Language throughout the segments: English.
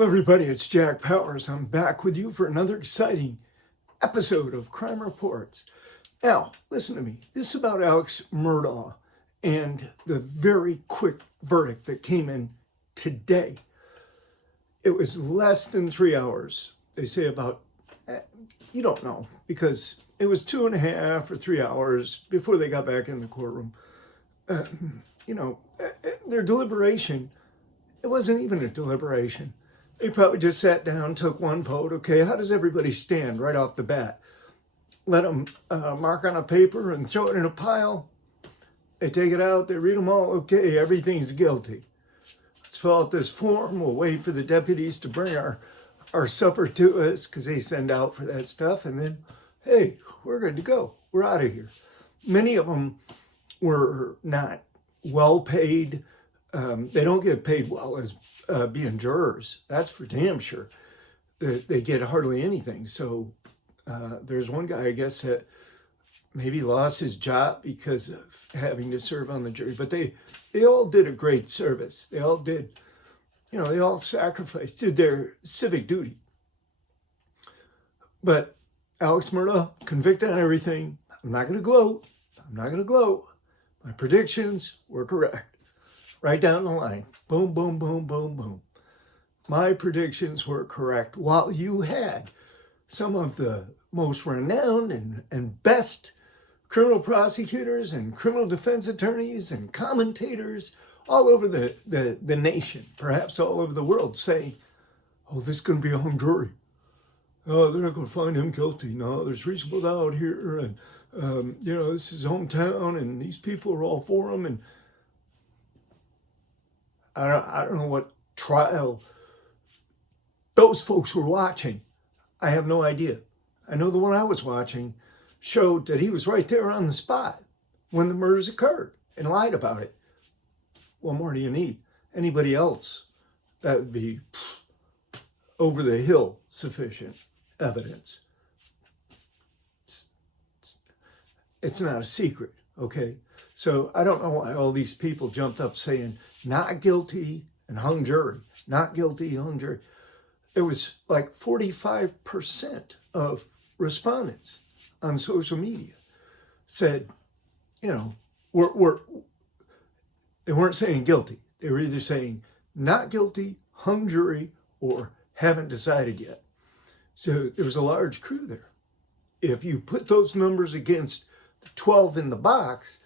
Hello everybody, it's Jack Powers. I'm back with you for another exciting episode of Crime Reports. Now, listen to me. This is about Alex Murdaugh and the very quick verdict that came in today. It was less than 3 hours. They say about, you don't know, because it was 2.5 or 3 hours before they got back in the courtroom. Their deliberation, it wasn't even a deliberation. They probably just sat down, took one vote. Okay, how does everybody stand right off the bat? Let them mark on a paper and throw it in a pile. They take it out, they read them all. Okay, everything's guilty. Let's fill out this form. We'll wait for the deputies to bring our supper to us because they send out for that stuff. And then, hey, we're good to go. We're out of here. Many of them were not well paid. They don't get paid well as being jurors. That's for damn sure. They get hardly anything. So there's one guy, I guess, that maybe lost his job because of having to serve on the jury. But they all did a great service. They all did, they all sacrificed, did their civic duty. But Alex Murdaugh, convicted on everything. I'm not going to gloat. My predictions were correct. Right down the line. Boom, boom, boom, boom, boom. My predictions were correct. While you had some of the most renowned and best criminal prosecutors and criminal defense attorneys and commentators all over the nation, perhaps all over the world, saying, oh, this is going to be a hung jury. Oh, they're not going to find him guilty. No, there's reasonable doubt here. And, this is hometown and these people are all for him. And I don't know what trial those folks were watching. I have no idea. I know the one I was watching showed that he was right there on the spot when the murders occurred and lied about it. What more do you need? Anybody else? That would be over the hill sufficient evidence. It's not a secret, okay? So I don't know why all these people jumped up saying, not guilty and hung jury, not guilty, hung jury. It was like 45% of respondents on social media said, they weren't saying guilty. They were either saying not guilty, hung jury, or haven't decided yet. So there was a large crew there. If you put those numbers against the 12 in the box,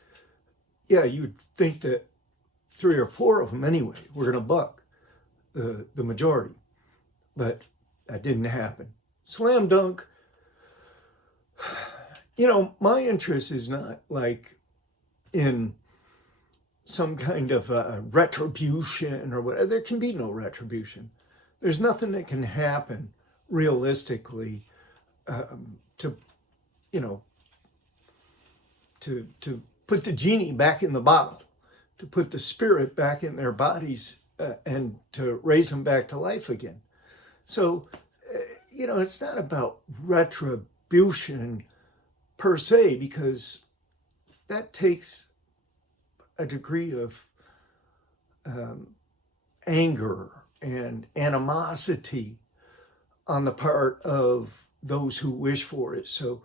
yeah, you'd think that 3 or 4 of them anyway were going to buck the majority. But that didn't happen. Slam dunk. My interest is not like in some kind of retribution or whatever. There can be no retribution. There's nothing that can happen realistically to put the genie back in the bottle, to put the spirit back in their bodies and to raise them back to life again. So, it's not about retribution per se, because that takes a degree of anger and animosity on the part of those who wish for it. So,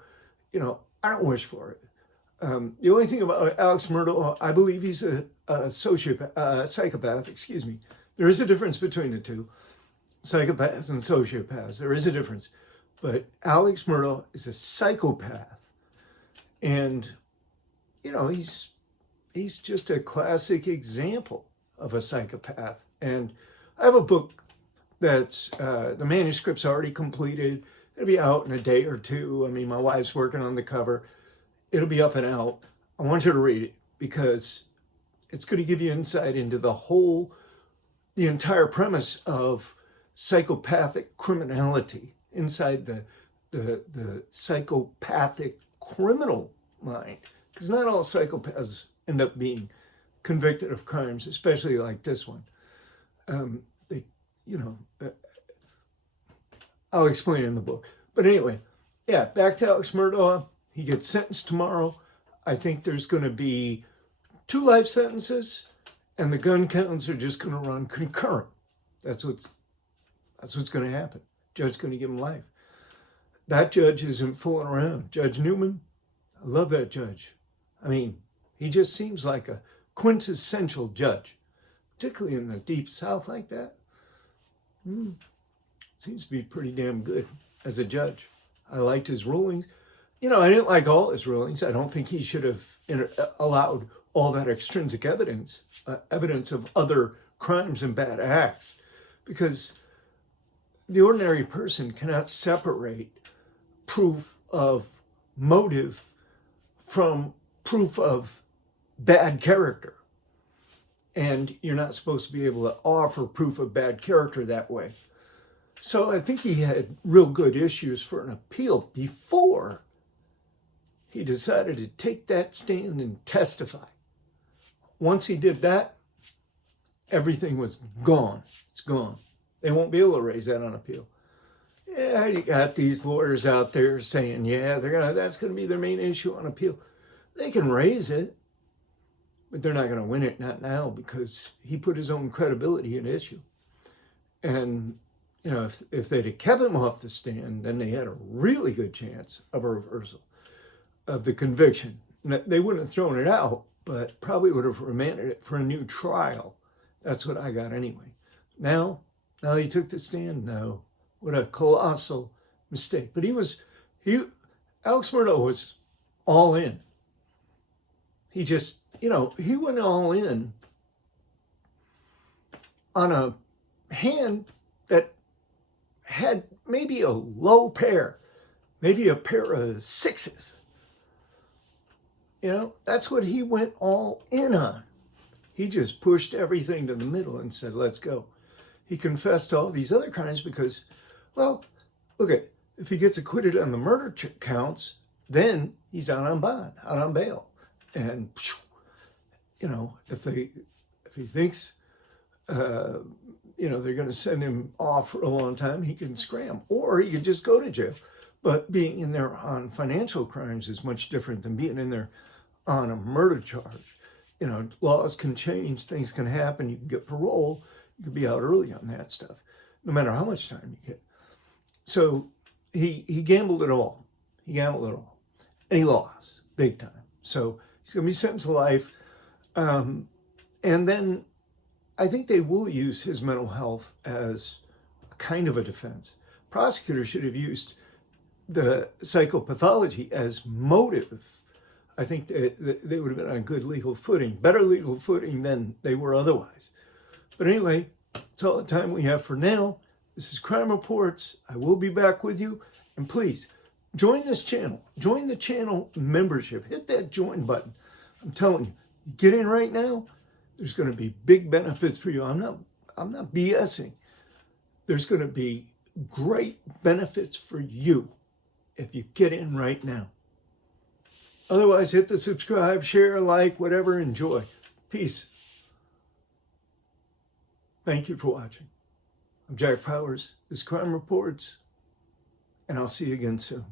I don't wish for it. The only thing about Alex Murdaugh, I believe he's a psychopath. There is a difference between the two, psychopaths and sociopaths. There is a difference. But Alex Murdaugh is a psychopath. And, he's just a classic example of a psychopath. And I have a book that's, the manuscript's already completed. It'll be out in a day or two. I mean, my wife's working on the cover. It'll be up and out. I want you to read it because it's going to give you insight into the entire premise of psychopathic criminality inside the psychopathic criminal mind. Because not all psychopaths end up being convicted of crimes, especially like this one. I'll explain it in the book. But anyway, yeah, back to Alex Murdaugh. He gets sentenced tomorrow. I think there's going to be 2 life sentences, and the gun counts are just going to run concurrent. That's what That's what's going to happen. Judge's going to give him life. That judge isn't fooling around. Judge Newman, I love that judge. I mean, he just seems like a quintessential judge, particularly in the deep South like that. Seems to be pretty damn good as a judge. I liked his rulings. You know, I didn't like all his rulings. I don't think he should have allowed all that extrinsic evidence, evidence of other crimes and bad acts, because the ordinary person cannot separate proof of motive from proof of bad character. And you're not supposed to be able to offer proof of bad character that way. So I think he had real good issues for an appeal before he decided to take that stand and testify. Once he did that, everything was gone. It's gone. They won't be able to raise that on appeal. Yeah, you got these lawyers out there saying, yeah, that's gonna be their main issue on appeal. They can raise it, but they're not gonna win it, not now, because he put his own credibility at issue. And you know, if they'd have kept him off the stand, then they had a really good chance of a reversal of the conviction. They wouldn't have thrown it out, but probably would have remanded it for a new trial. That's what I got anyway. Now he took the stand. No, what a colossal mistake. But Alex Murdaugh was all in. He just, he went all in on a hand that had maybe a low pair, maybe a pair of sixes. That's what he went all in on. He just pushed everything to the middle and said, let's go. He confessed to all these other crimes because, well, look at, if he gets acquitted on the murder counts, then he's out on bond, out on bail. And, if he thinks, they're going to send him off for a long time, he can scram, or he could just go to jail. But being in there on financial crimes is much different than being in there on a murder charge. Laws can change, things can happen, you can get parole, you could be out early on that stuff, no matter how much time you get. So he gambled it all. And he lost big time. So he's going to be sentenced to life. And then I think they will use his mental health as a kind of a defense. Prosecutors should have used the psychopathology as motive. I think they would have been on good legal footing, better legal footing than they were otherwise. But anyway, that's all the time we have for now. This is Crime Reports. I will be back with you. And please, join this channel. Join the channel membership. Hit that join button. I'm telling you, get in right now. There's going to be big benefits for you. I'm not BSing. There's going to be great benefits for you if you get in right now. Otherwise, hit the subscribe, share, like, whatever, enjoy. Peace. Thank you for watching. I'm Jack Powers. This is Crime Reports, and I'll see you again soon.